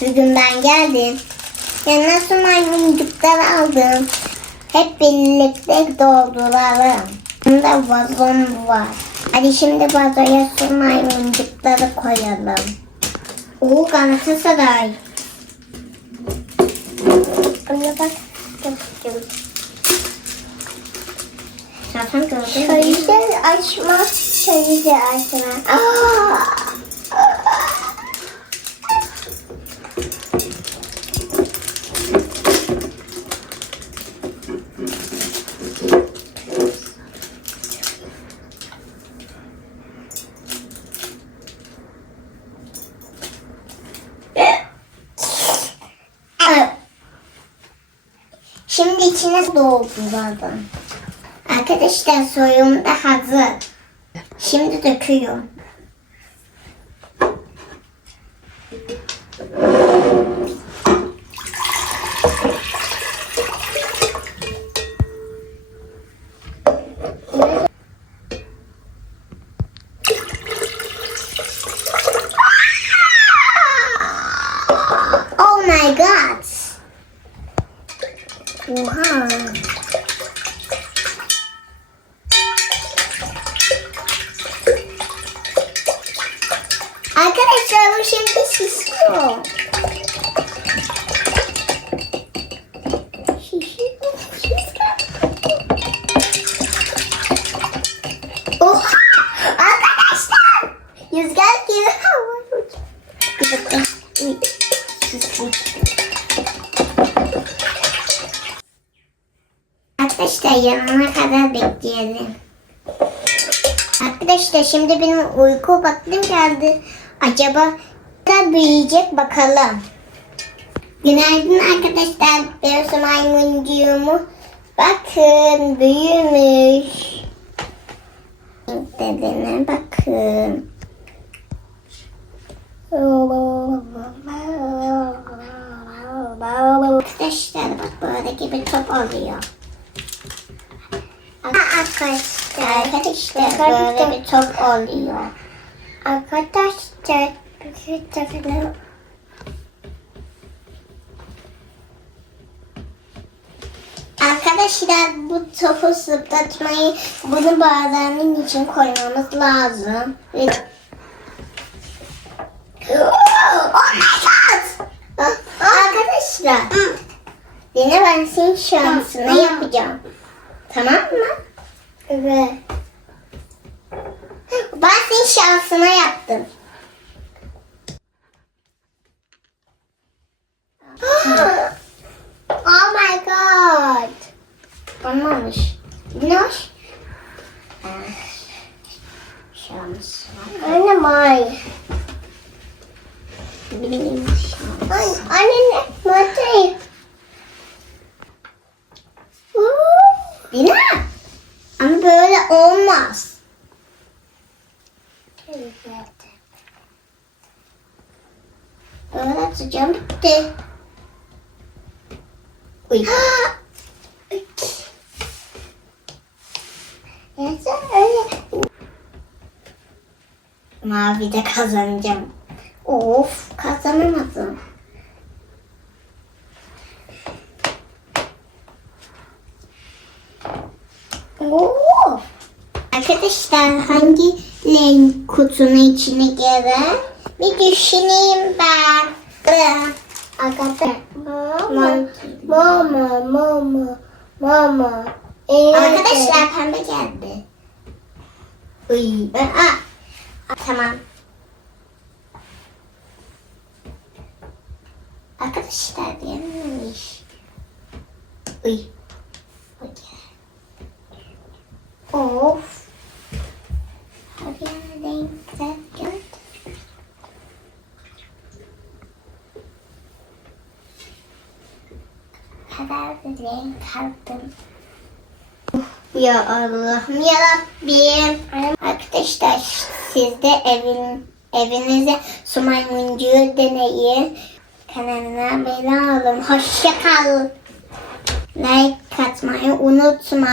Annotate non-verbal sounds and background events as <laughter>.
Sürgünden geldim. Yanına su maymuncuklar aldım. Hep birlikte dolduralım. Bunda vazom var. Hadi şimdi vazoya su maymuncukları koyalım. Oo Galatasaray. Ona bak. Gördüm. Zaten gördüm. Şöyle açma. Şöyle açma. Aa! Evet. Şimdi içine dolduralım. Arkadaşlar soyum da hazır. Şimdi döküyorum. Oh my god. Oha. Şişiyor. Şişiyor. Şişiyor. Oha! Arkadaşlar! Yüzgen hava uçuyor. Bir. Arkadaşlar yanına kadar bekleyelim. Arkadaşlar şimdi benim uyku vaktim geldi. Acaba da büyüyecek bakalım. Günaydın arkadaşlar. Benim maymuncuğumu. Bakın büyümüş. Dedene bakın. Arkadaşlar bak böyle gibi top oluyor. Arkadaşlar, arkadaşlar böyle bir top oluyor. Arkadaşlar Arkadaşlar bu topu zıplatmayı bunu bardağının için koymamız lazım. Oh my god! Arkadaşlar. Yine ben senin şansını yapacağım. Tamam mı? Evet. Ben senin şansına yaptım. oh my god. Olmamış. Minnoş. Şans. Anne may. Benim şans. Anne ne? Matayı. Dina. Ama böyle olmaz. Evet. Böyle atacağım bitti. Uy. <gasps> Neyse öyle. Mavi de kazanacağım. Of kazanamadım. Oo. Arkadaşlar hangi renk kutunun içine girer? Bir düşüneyim ben. Arkadaşlar. Mama. Mama. Mama. Mama. Arkadaşlar pembe geldi. Ben, aa. Tamam. Arkadaşlar gelmemiş. Uy. O geldi. Of. Hadi renkler gördüm. kadar bir renk aldım. Ya Allah'ım ya Rabbim. Arkadaşlar siz de evin, evinize su maymuncuğu deneyin. Kanalına abone olun. Hoşça kal. Like atmayı unutma.